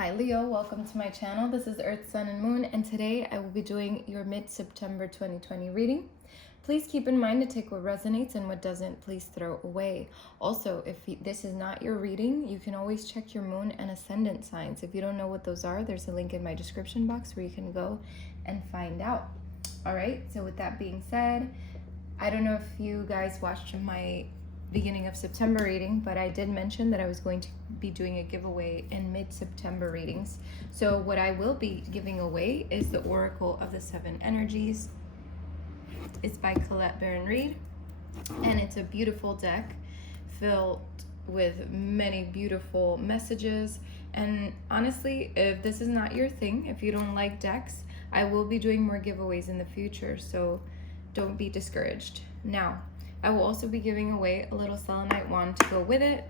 Hi Leo, welcome to my channel. This is Earth, Sun, and Moon, and today I will be doing your mid-September 2020 reading. Please keep in mind to take what resonates and what doesn't, please throw away. Also, if this is not your reading, you can always check your moon and ascendant signs. If you don't know what those are, there's a link in my description box where you can go and find out. All right, so with that being said, I don't know if you guys watched my beginning of September reading, but I did mention that I was going to be doing a giveaway in mid-September readings. So what I will be giving away is the Oracle of the Seven Energies. It's by Colette Baron Reed, and it's a beautiful deck filled with many beautiful messages. And honestly, if this is not your thing, if you don't like decks, I will be doing more giveaways in the future, so don't be discouraged. Now, I will also be giving away a little selenite wand to go with it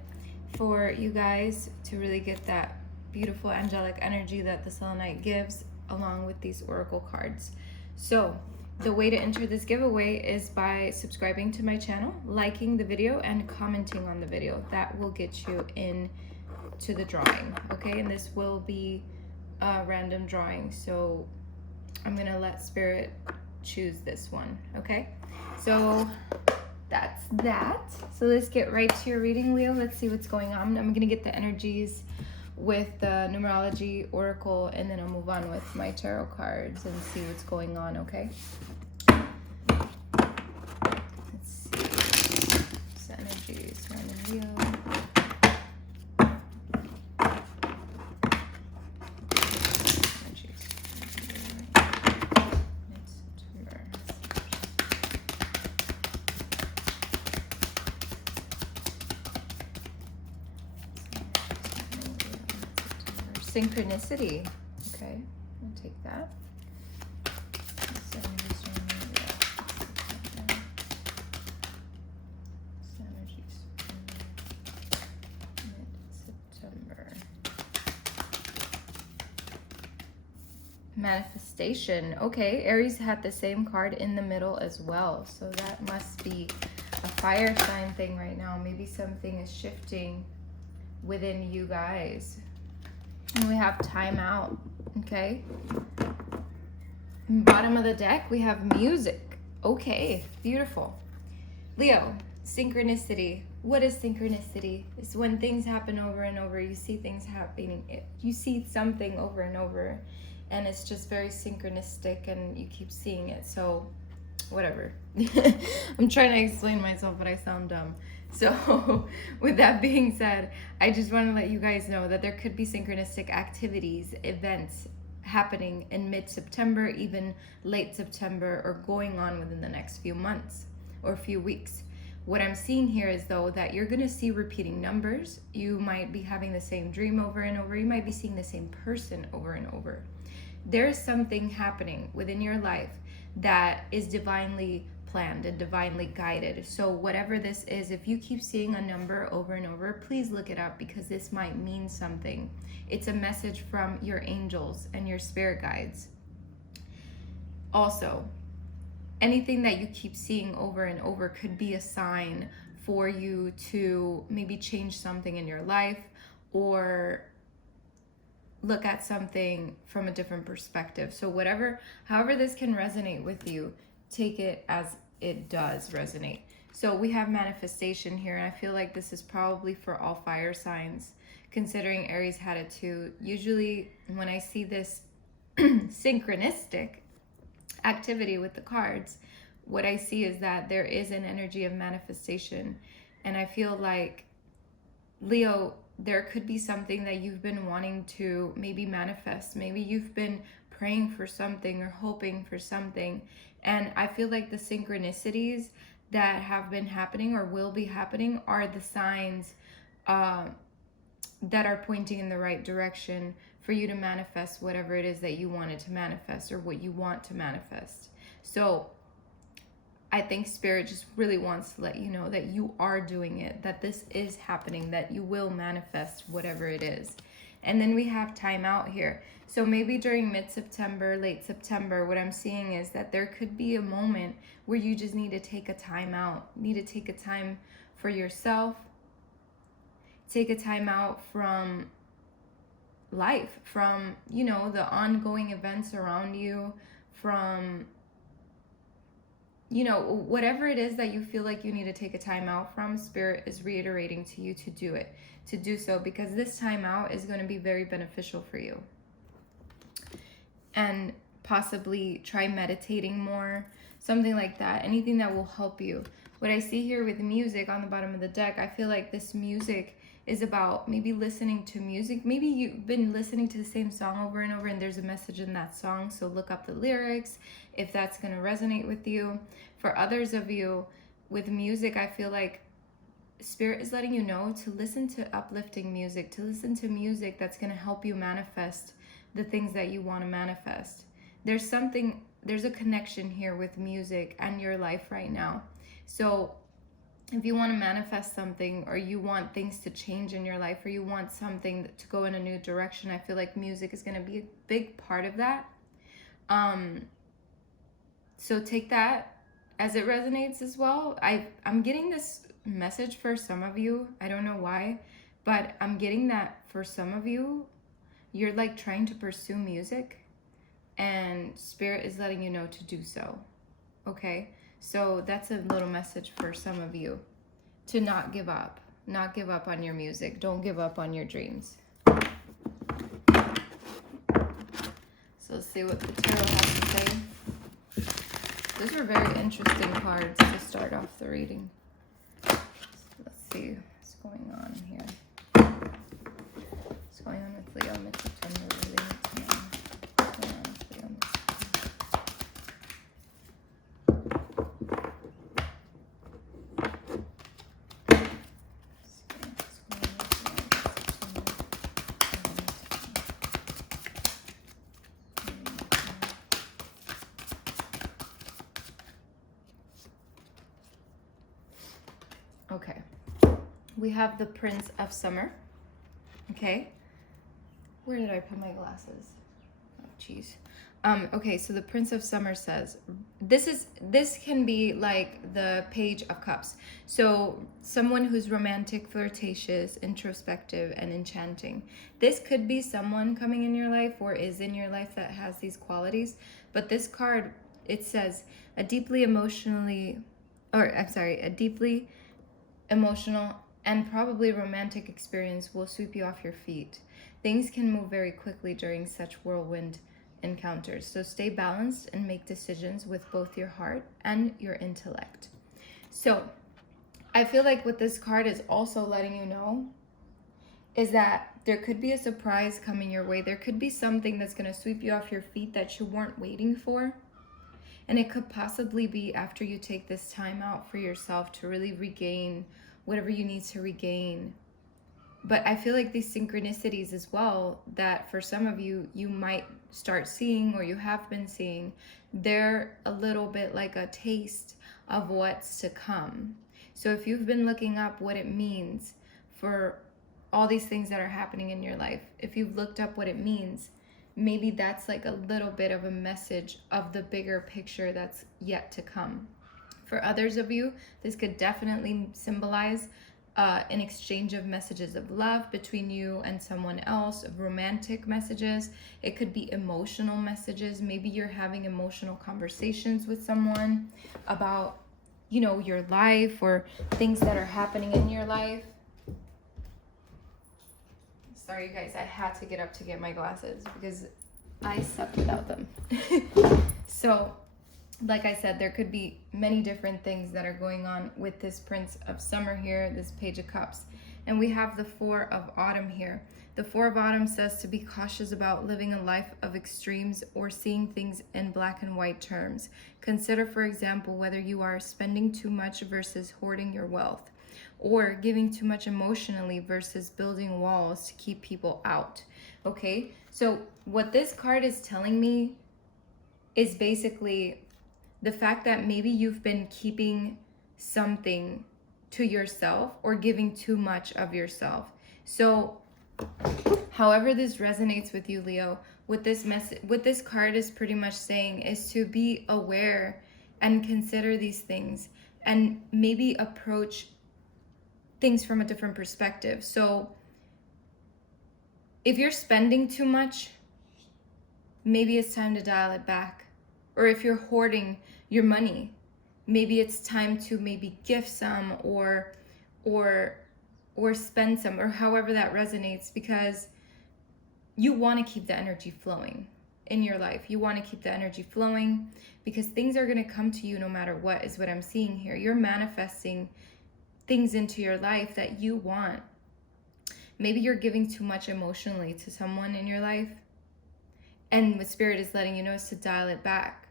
for you guys to really get that beautiful angelic energy that the selenite gives, along with these oracle cards. So the way to enter this giveaway is by subscribing to my channel, liking the video, and commenting on the video. That will get you into the drawing, okay? And this will be a random drawing, so I'm gonna let Spirit choose this one, okay? So that's that. So let's get right to your reading, Leo. Let's see what's going on. I'm gonna get the energies with the numerology oracle, and then I'll move on with my tarot cards and see what's going on, okay? Let's see. This energy surrounding Leo. Synchronicity. Okay, I'll take that. Mid-September. Manifestation. Okay, Aries had the same card in the middle as well, so that must be a fire sign thing right now. Maybe something is shifting within you guys. And we have time out, okay? Bottom of the deck, we have music. Okay, beautiful. Leo, synchronicity. What is synchronicity? It's when things happen over and over. You see things happening. You see something over and over, and it's just very synchronistic, and you keep seeing it. So, whatever. I'm trying to explain myself, but I sound dumb. So with that being said, I just want to let you guys know that there could be synchronistic activities, events happening in mid-September, even late September, or going on within the next few months or few weeks. What I'm seeing here is, though, that you're going to see repeating numbers. You might be having the same dream over and over. You might be seeing the same person over and over. There's something happening within your life that is divinely planned and divinely guided. So whatever this is, if you keep seeing a number over and over, please look it up, because this might mean something. It's a message from your angels and your spirit guides. Also, anything that you keep seeing over and over could be a sign for you to maybe change something in your life, or look at something from a different perspective. So however this can resonate with you, take it as it does resonate. So we have manifestation here, and I feel like this is probably for all fire signs, considering Aries had it too. Usually when I see this synchronistic activity with the cards, what I see is that there is an energy of manifestation. And I feel like, Leo, there could be something that you've been wanting to maybe manifest. Maybe you've been praying for something or hoping for something. And I feel like the synchronicities that have been happening or will be happening are the signs that are pointing in the right direction for you to manifest whatever it is that you wanted to manifest, or what you want to manifest. So I think Spirit just really wants to let you know that you are doing it, that this is happening, that you will manifest whatever it is. And then we have time out here. So maybe during mid-September, late September, what I'm seeing is that there could be a moment where you just need to take a time out, need to take a time for yourself, take a time out from life, from, you know, the ongoing events around you, from, you know, whatever it is that you feel like you need to take a time out from. Spirit is reiterating to you to do it, to do so, because this time out is going to be very beneficial for you. And possibly try meditating more, something like that, anything that will help you. What I see here with music on the bottom of the deck, I feel like this music is about maybe listening to music. Maybe you've been listening to the same song over and over and there's a message in that song, so look up the lyrics if that's going to resonate with you. For others of you, with music, I feel like Spirit is letting you know to listen to uplifting music, to listen to music that's going to help you manifest the things that you want to manifest. There's a connection here with music and your life right now. So if you want to manifest something, or you want things to change in your life, or you want something to go in a new direction, I feel like music is going to be a big part of that. So take that as it resonates as well. I'm getting this message for some of you. I don't know why, but I'm getting that for some of you, you're like trying to pursue music and Spirit is letting you know to do so. Okay? So that's a little message for some of you, to not give up. Not give up on your music. Don't give up on your dreams. So let's see what the tarot has to say. Those are very interesting cards to start off the reading. So let's see what's going on here. What's going on with Leo mid-September? Really need to know what's going on with Leo Okay, we have the Prince of Summer. Okay, where did I put my glasses? Oh, jeez. Okay, so the Prince of Summer says, this can be like the Page of Cups. So someone who's romantic, flirtatious, introspective, and enchanting. This could be someone coming in your life or is in your life that has these qualities. But this card, it says, a deeply emotional and probably romantic experience will sweep you off your feet. Things can move very quickly during such whirlwind encounters. So stay balanced and make decisions with both your heart and your intellect. So I feel like what this card is also letting you know is that there could be a surprise coming your way. There could be something that's going to sweep you off your feet that you weren't waiting for. And it could possibly be after you take this time out for yourself to really regain whatever you need to regain. But I feel like these synchronicities as well, that for some of you, you might start seeing, or you have been seeing, they're a little bit like a taste of what's to come. So if you've been looking up what it means for all these things that are happening in your life, if you've looked up what it means, maybe that's like a little bit of a message of the bigger picture that's yet to come. For others of you, this could definitely symbolize an exchange of messages of love between you and someone else, of romantic messages. It could be emotional messages. Maybe you're having emotional conversations with someone about, you know, your life or things that are happening in your life. Sorry, you guys, I had to get up to get my glasses because I slept without them. So, like I said, there could be many different things that are going on with this Prince of Summer here, this Page of Cups. And we have the Four of Autumn here. The Four of Autumn says to be cautious about living a life of extremes or seeing things in black and white terms. Consider, for example, whether you are spending too much versus hoarding your wealth, or giving too much emotionally versus building walls to keep people out. Okay, so what this card is telling me is basically the fact that maybe you've been keeping something to yourself or giving too much of yourself. So however this resonates with you, Leo, what this card is pretty much saying is to be aware and consider these things and maybe approach things from a different perspective. So if you're spending too much, maybe it's time to dial it back. Or if you're hoarding your money, maybe it's time to maybe gift some or spend some, or however that resonates, because you want to keep the energy flowing in your life. You want to keep the energy flowing because things are going to come to you no matter what, is what I'm seeing here. You're manifesting things into your life that you want. Maybe you're giving too much emotionally to someone in your life, and what Spirit is letting you know is to dial it back.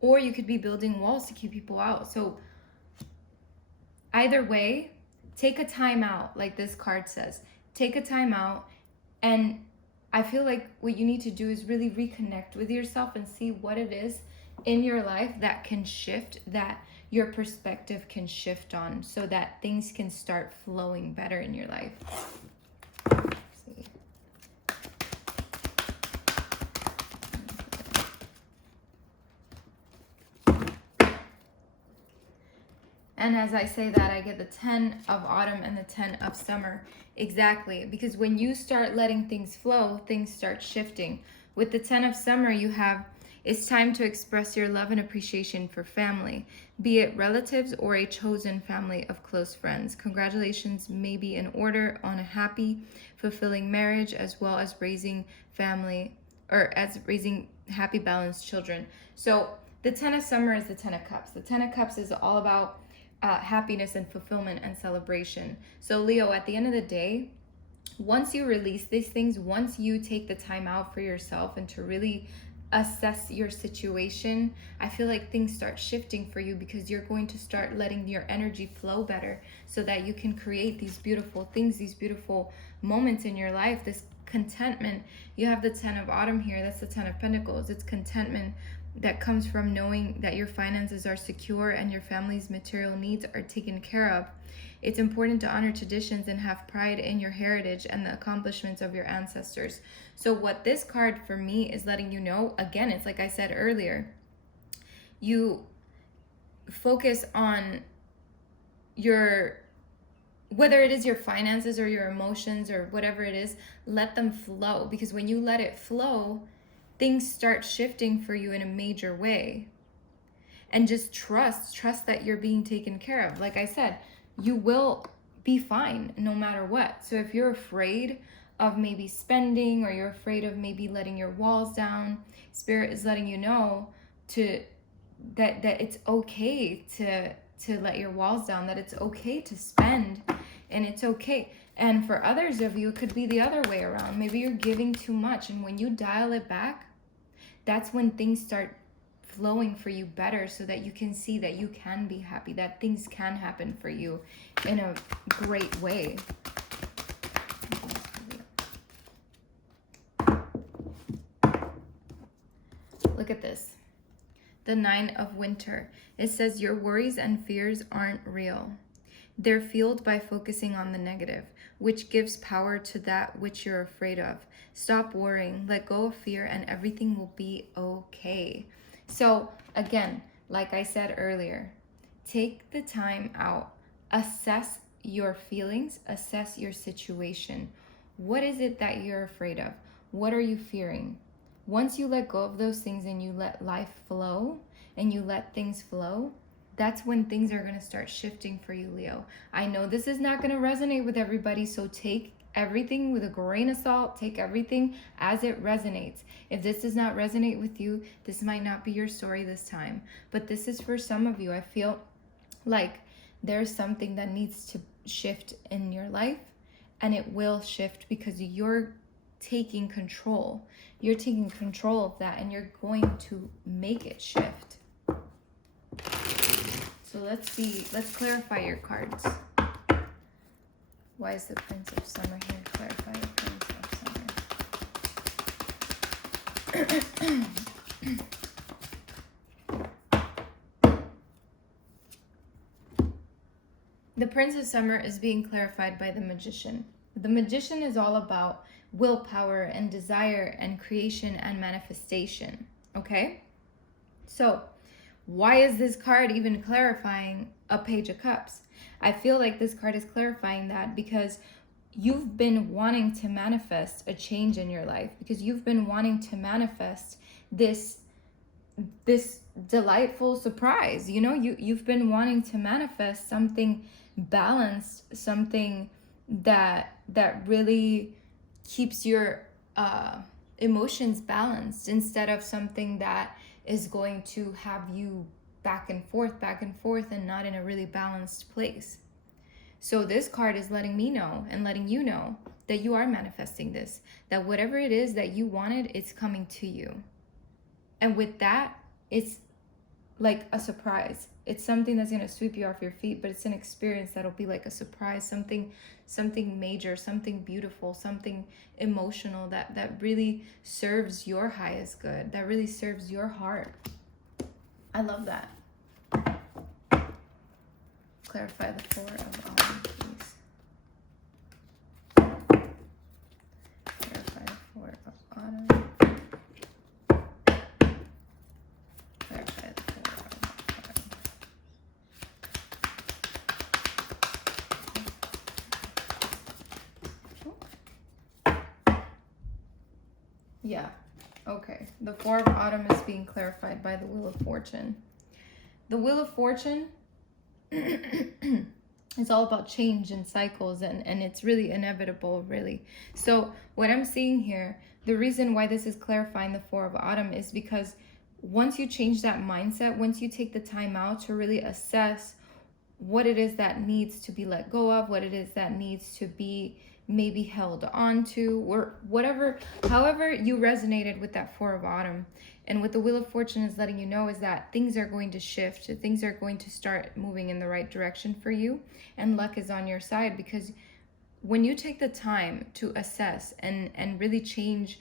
Or you could be building walls to keep people out. So either way, take a time out, like this card says. Take a time out, and I feel like what you need to do is really reconnect with yourself and see what it is in your life that can shift, that your perspective can shift on, so that things can start flowing better in your life. Let's see. And as I say that, I get the 10 of autumn and the 10 of summer. Exactly, because when you start letting things flow, things start shifting. With the 10 of summer, you have, it's time to express your love and appreciation for family, be it relatives or a chosen family of close friends. Congratulations may be in order on a happy, fulfilling marriage, as well as raising family, or as raising happy, balanced children. So the 10 of summer is the 10 of cups. The 10 of cups is all about happiness and fulfillment and celebration. So Leo, at the end of the day, once you release these things, once you take the time out for yourself and to really assess your situation, I feel like things start shifting for you, because you're going to start letting your energy flow better so that you can create these beautiful things, these beautiful moments in your life, this contentment. You have the 10 of autumn here. That's the 10 of pentacles. It's contentment that comes from knowing that your finances are secure and your family's material needs are taken care of. It's important to honor traditions and have pride in your heritage and the accomplishments of your ancestors. So what this card for me is letting you know, again, it's like I said earlier, you focus on your, whether it is your finances or your emotions or whatever it is, let them flow. Because when you let it flow, things start shifting for you in a major way. And just trust that you're being taken care of. Like I said, you will be fine no matter what. So if you're afraid of maybe spending, or you're afraid of maybe letting your walls down, Spirit is letting you know that it's okay to let your walls down, that it's okay to spend, and it's okay. And for others of you, it could be the other way around. Maybe you're giving too much, and when you dial it back, that's when things start flowing for you better, so that you can see that you can be happy, that things can happen for you in a great way. Look at this. The 9 of winter. It says your worries and fears aren't real. They're fueled by focusing on the negative, which gives power to that which you're afraid of. Stop worrying, let go of fear, and everything will be okay. So again, like I said earlier, take the time out, assess your feelings, assess your situation. What is it that you're afraid of? What are you fearing? Once you let go of those things and you let life flow and you let things flow, that's when things are going to start shifting for you, Leo. I know this is not going to resonate with everybody, so take everything with a grain of salt. Take everything as it resonates. If this does not resonate with you, this might not be your story this time. But this is for some of you. I feel like there's something that needs to shift in your life, and it will shift because you're taking control. You're taking control of that, and you're going to make it shift. So let's see, let's clarify your cards. Why is the Prince of Summer here? Clarify the Prince of Summer. The Prince of Summer is being clarified by the Magician. The Magician is all about willpower and desire and creation and manifestation, okay? So why is this card even clarifying a Page of Cups? I feel like this card is clarifying that because you've been wanting to manifest a change in your life, because you've been wanting to manifest this delightful surprise. You know, you've been wanting to manifest something balanced, something that really keeps your emotions balanced, instead of something that is going to have you back and forth and not in a really balanced place. So this card is letting me know and letting you know that you are manifesting this, that whatever it is that you wanted, it's coming to you. And with that, it's like a surprise. It's something that's going to sweep you off your feet, but it's an experience that'll be like a surprise, something major, something beautiful, something emotional that really serves your highest good, that really serves your heart. I love that. Clarify the Four of Autumn, please. Clarify the Four of Autumn. Clarify the Four of Autumn. Yeah, okay. The Four of Autumn is being clarified by the Wheel of Fortune. The Wheel of Fortune it's all about change and cycles, and it's really inevitable, really. So what I'm seeing here, the reason why this is clarifying the Four of Autumn is because once you change that mindset, once you take the time out to really assess what it is that needs to be let go of, what it is that needs to be maybe held on to, or whatever, however you resonated with that Four of Autumn. And what the Wheel of Fortune is letting you know is that things are going to shift, things are going to start moving in the right direction for you, and luck is on your side. Because when you take the time to assess and really change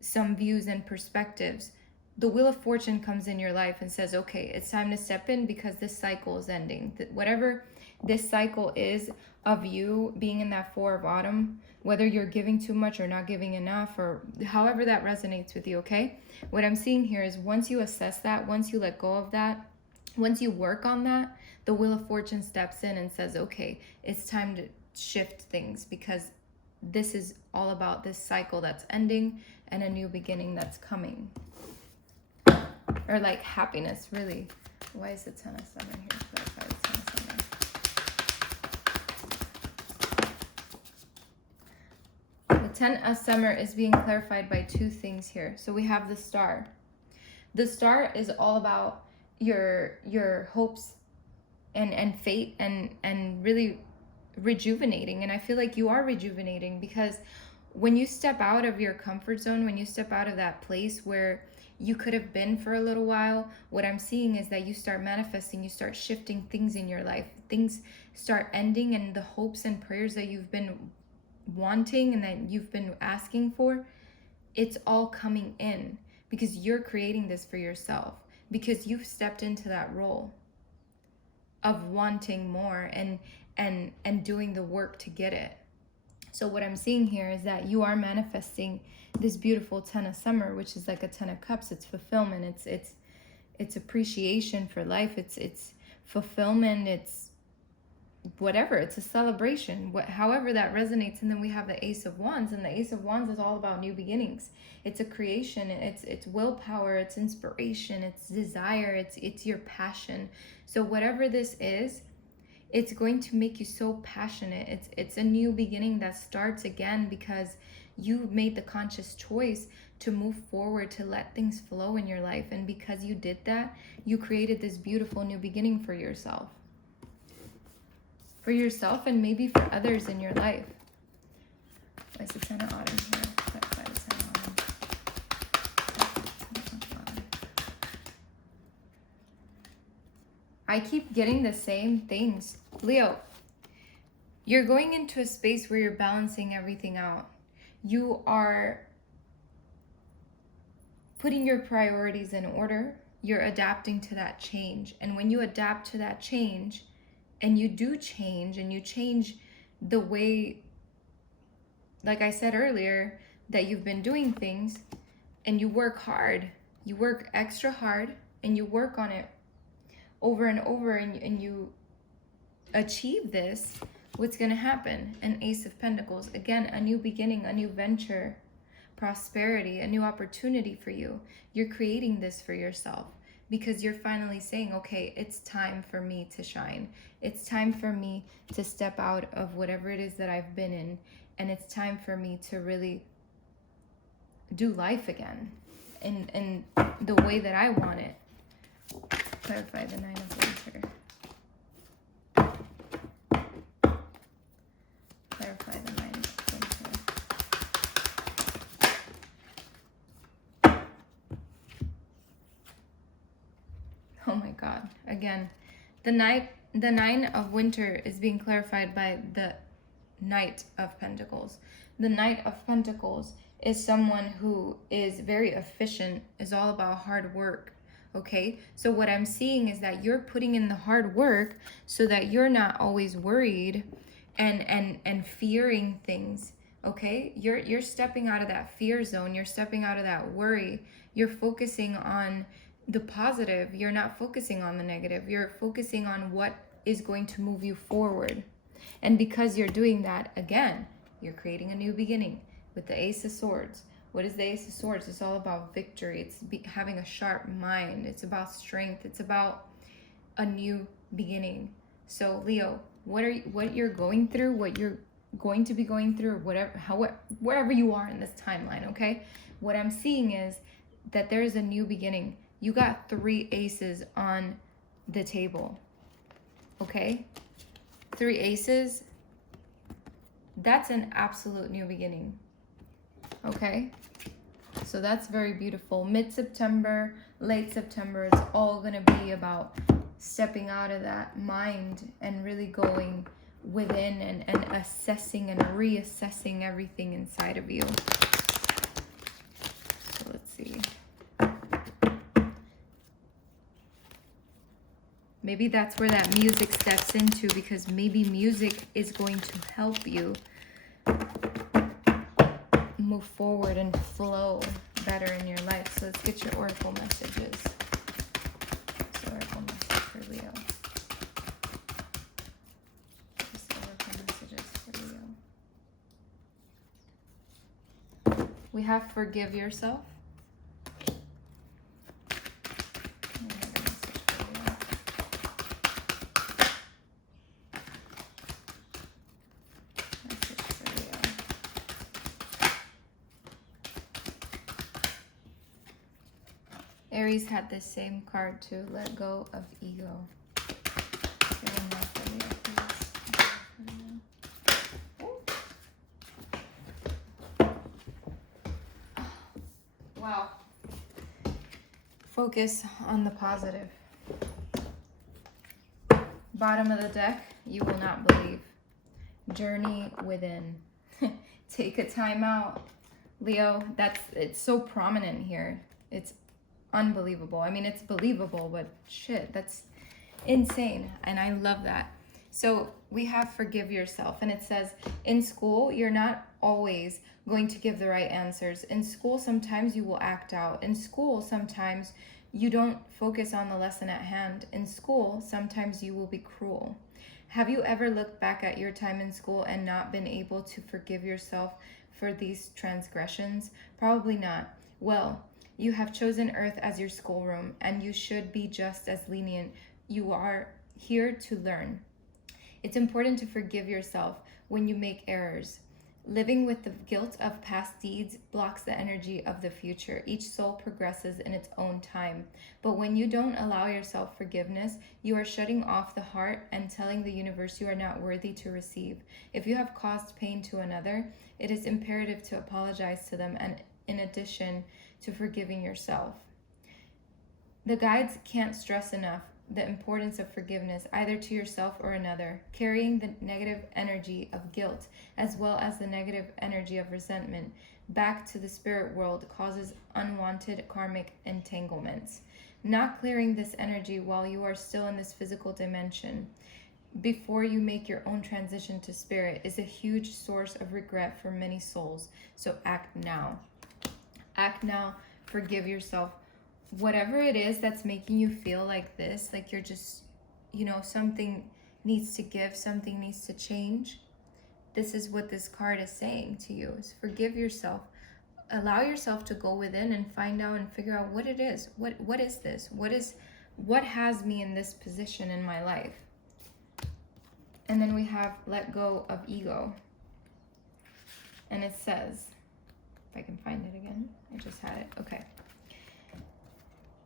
some views and perspectives, the Wheel of Fortune comes in your life and says, okay, it's time to step in, because this cycle is ending. Whatever this cycle is of you being in that Four of Autumn, whether you're giving too much or not giving enough, or however that resonates with you, okay? What I'm seeing here is once you assess that, once you let go of that, once you work on that, the Wheel of Fortune steps in and says, okay, it's time to shift things, because this is all about this cycle that's ending and a new beginning that's coming. Or like happiness, really. Why is the Ten of Summer here? Clarify the Ten of Summer. The Ten of Summer is being clarified by two things here. So we have the Star. The Star is all about your hopes and fate and really rejuvenating. And I feel like you are rejuvenating, because when you step out of your comfort zone, when you step out of that place where you could have been for a little while, what I'm seeing is that you start manifesting, you start shifting things in your life. Things start ending, and the hopes and prayers that you've been wanting and that you've been asking for, it's all coming in, because you're creating this for yourself, because you've stepped into that role of wanting more and doing the work to get it. So what I'm seeing here is that you are manifesting this beautiful Ten of Summer, which is like a Ten of Cups. It's fulfillment. It's appreciation for life. It's fulfillment. It's whatever. It's a celebration. However that resonates. And then we have the Ace of Wands, and the Ace of Wands is all about new beginnings. It's a creation. It's willpower. It's inspiration. It's desire. It's your passion. So whatever this is, it's going to make you so passionate. It's a new beginning that starts again, because you made the conscious choice to move forward, to let things flow in your life. And because you did that, you created this beautiful new beginning for yourself. For yourself and maybe for others in your life. Why is the Ten of Autumn here? Clarify the Ten of Autumn. I keep getting the same things. Leo, you're going into a space where you're balancing everything out. You are putting your priorities in order. You're adapting to that change. And when you adapt to that change, and you do change, and you change the way, like I said earlier, that you've been doing things, and you work hard, you work extra hard, and you work on it over and over, and you achieve this, What's going to happen? An Ace of Pentacles. Again, a new beginning, a new venture, prosperity, a new opportunity for you. You're creating this for yourself because you're finally saying, okay, it's time for me to shine. It's time for me to step out of whatever it is that I've been in. And it's time for me to really do life again in the way that I want it. Clarify the Nine of Winter. Clarify the Nine of Winter. Oh my God. Again, the Nine of Winter is being clarified by the Knight of Pentacles. The Knight of Pentacles is someone who is very efficient, is all about hard work. Okay, so what I'm seeing is that you're putting in the hard work so that you're not always worried and fearing things. Okay, you're stepping out of that fear zone. You're stepping out of that worry. You're focusing on the positive. You're not focusing on the negative. You're focusing on what is going to move you forward. And because you're doing that, again, you're creating a new beginning with the Ace of Swords. What is the Ace of Swords? It's all about victory. It's having a sharp mind. It's about strength. It's about a new beginning. So Leo, what you're going through, what you're going to be going through, wherever you are in this timeline, okay? What I'm seeing is that there is a new beginning. You got 3 aces on the table, okay? 3 aces, that's an absolute new beginning, okay? So that's very beautiful. Mid-September, late September, it's all gonna be about stepping out of that mind and really going within and assessing and reassessing everything inside of you. So let's see. Maybe that's where that music steps into, because maybe music is going to help you move forward and flow better in your life. So let's get your oracle messages. So oracle message for Leo. Just oracle messages for Leo. We have forgive yourself. Aries had this same card too. Let go of ego. Wow. Focus on the positive. Bottom of the deck, you will not believe. Journey within. Take a time out. Leo, it's so prominent here. It's unbelievable. I mean, it's believable, but shit, that's insane. And I love that. So we have forgive yourself. And it says, in school, you're not always going to give the right answers. In school, sometimes you will act out. In school, sometimes you don't focus on the lesson at hand. In school, sometimes you will be cruel. Have you ever looked back at your time in school and not been able to forgive yourself for these transgressions? Probably not. Well, you have chosen Earth as your schoolroom, and you should be just as lenient. You are here to learn. It's important to forgive yourself when you make errors. Living with the guilt of past deeds blocks the energy of the future. Each soul progresses in its own time. But when you don't allow yourself forgiveness, you are shutting off the heart and telling the universe you are not worthy to receive. If you have caused pain to another, it is imperative to apologize to them, and in addition to forgiving yourself. The guides can't stress enough the importance of forgiveness, either to yourself or another. Carrying the negative energy of guilt, as well as the negative energy of resentment, back to the spirit world causes unwanted karmic entanglements. Not clearing this energy while you are still in this physical dimension, before you make your own transition to spirit, is a huge source of regret for many souls. So act now. Act now, forgive yourself. Whatever it is that's making you feel like this, like you're just, something needs to give, something needs to change, this is what this card is saying to you, is forgive yourself. Allow yourself to go within and find out and figure out what it is. What is this? What has me in this position in my life? And then we have let go of ego. And it says, if I can find it again, I just had it. Okay.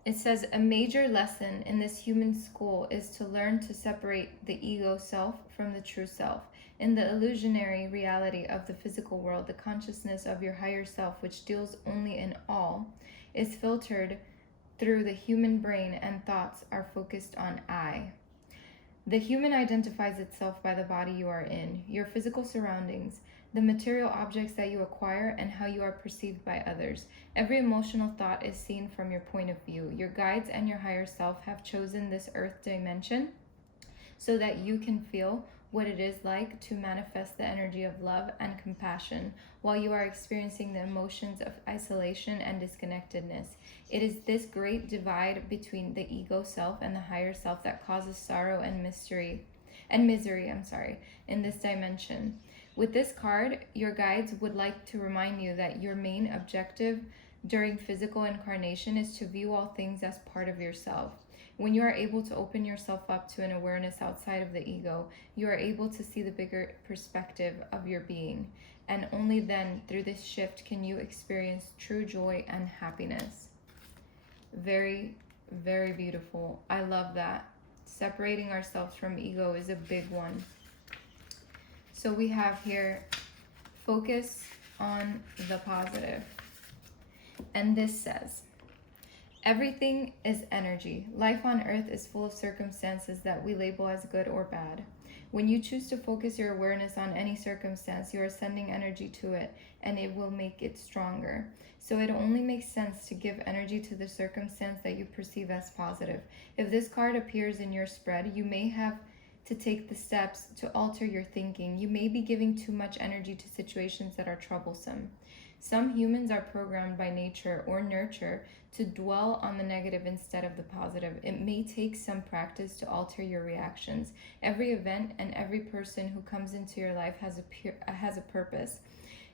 It says, a major lesson in this human school is to learn to separate the ego self from the true self. In the illusionary reality of the physical world, the consciousness of your higher self, which deals only in all, is filtered through the human brain, and thoughts are focused on I. The human identifies itself by the body you are in, your physical surroundings, the material objects that you acquire, and how you are perceived by others. Every emotional thought is seen from your point of view. Your guides and your higher self have chosen this earth dimension so that you can feel what it is like to manifest the energy of love and compassion while you are experiencing the emotions of isolation and disconnectedness. It is this great divide between the ego self and the higher self that causes sorrow and misery in this dimension. With this card, your guides would like to remind you that your main objective during physical incarnation is to view all things as part of yourself. When you are able to open yourself up to an awareness outside of the ego, you are able to see the bigger perspective of your being. And only then, through this shift, can you experience true joy and happiness. Very, very beautiful. I love that. Separating ourselves from ego is a big one. So we have here, focus on the positive. And this says, everything is energy. Life on earth is full of circumstances that we label as good or bad. When you choose to focus your awareness on any circumstance, you are sending energy to it, and it will make it stronger. So it only makes sense to give energy to the circumstance that you perceive as positive. If this card appears in your spread, you may have to take the steps to alter your thinking. You may be giving too much energy to situations that are troublesome. Some humans are programmed by nature or nurture to dwell on the negative instead of the positive. It may take some practice to alter your reactions. Every event and every person who comes into your life has a purpose.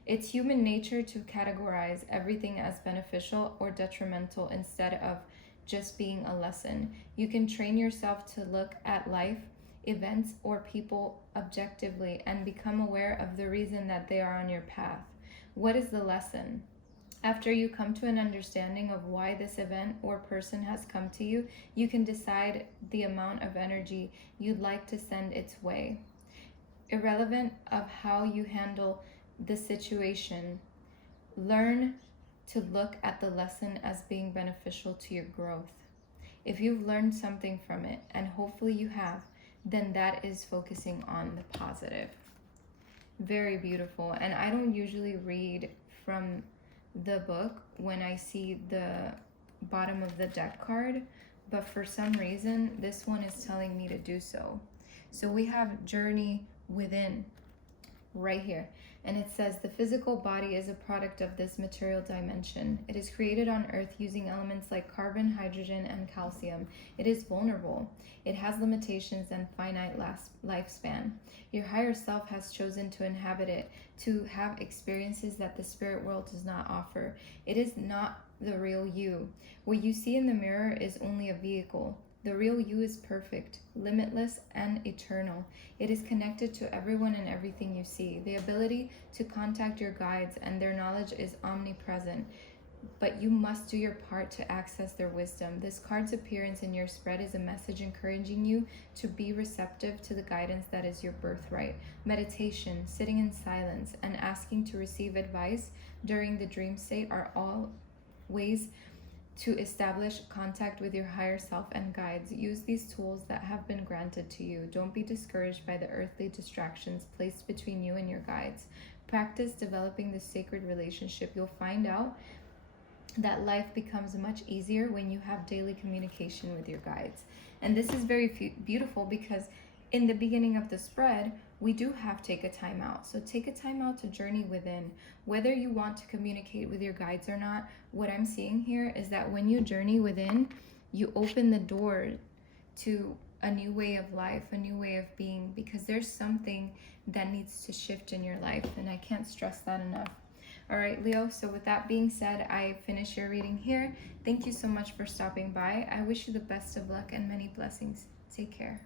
It's human nature to categorize everything as beneficial or detrimental instead of just being a lesson. You can train yourself to look at life, events, or people objectively and become aware of the reason that they are on your path. What is the lesson? After you come to an understanding of why this event or person has come to you, you can decide the amount of energy you'd like to send its way. Irrelevant of how you handle the situation, learn to look at the lesson as being beneficial to your growth. If you've learned something from it, and hopefully you have, then that is focusing on the positive. Very beautiful. And I don't usually read from the book when I see the bottom of the deck card, but for some reason this one is telling me to do so. So we have journey within right here, and it says the physical body is a product of this material dimension. It is created on earth using elements like carbon, hydrogen, and calcium. It is vulnerable. It has limitations and finite lifespan. Your higher self has chosen to inhabit it, to have experiences that the spirit world does not offer. It is not the real you. What you see in the mirror is only a vehicle. The real you is perfect, limitless, and eternal. It is connected to everyone and everything you see. The ability to contact your guides and their knowledge is omnipresent, but you must do your part to access their wisdom. This card's appearance in your spread is a message encouraging you to be receptive to the guidance that is your birthright. Meditation, sitting in silence, and asking to receive advice during the dream state are all ways to establish contact with your higher self and guides. Use these tools that have been granted to you. Don't be discouraged by the earthly distractions placed between you and your guides. Practice developing this sacred relationship. You'll find out that life becomes much easier when you have daily communication with your guides. And this is very beautiful because in the beginning of the spread, we do have take a time out. So take a time out to journey within. Whether you want to communicate with your guides or not, what I'm seeing here is that when you journey within, you open the door to a new way of life, a new way of being, because there's something that needs to shift in your life, and I can't stress that enough. All right, Leo, so with that being said, I finish your reading here. Thank you so much for stopping by. I wish you the best of luck and many blessings. Take care.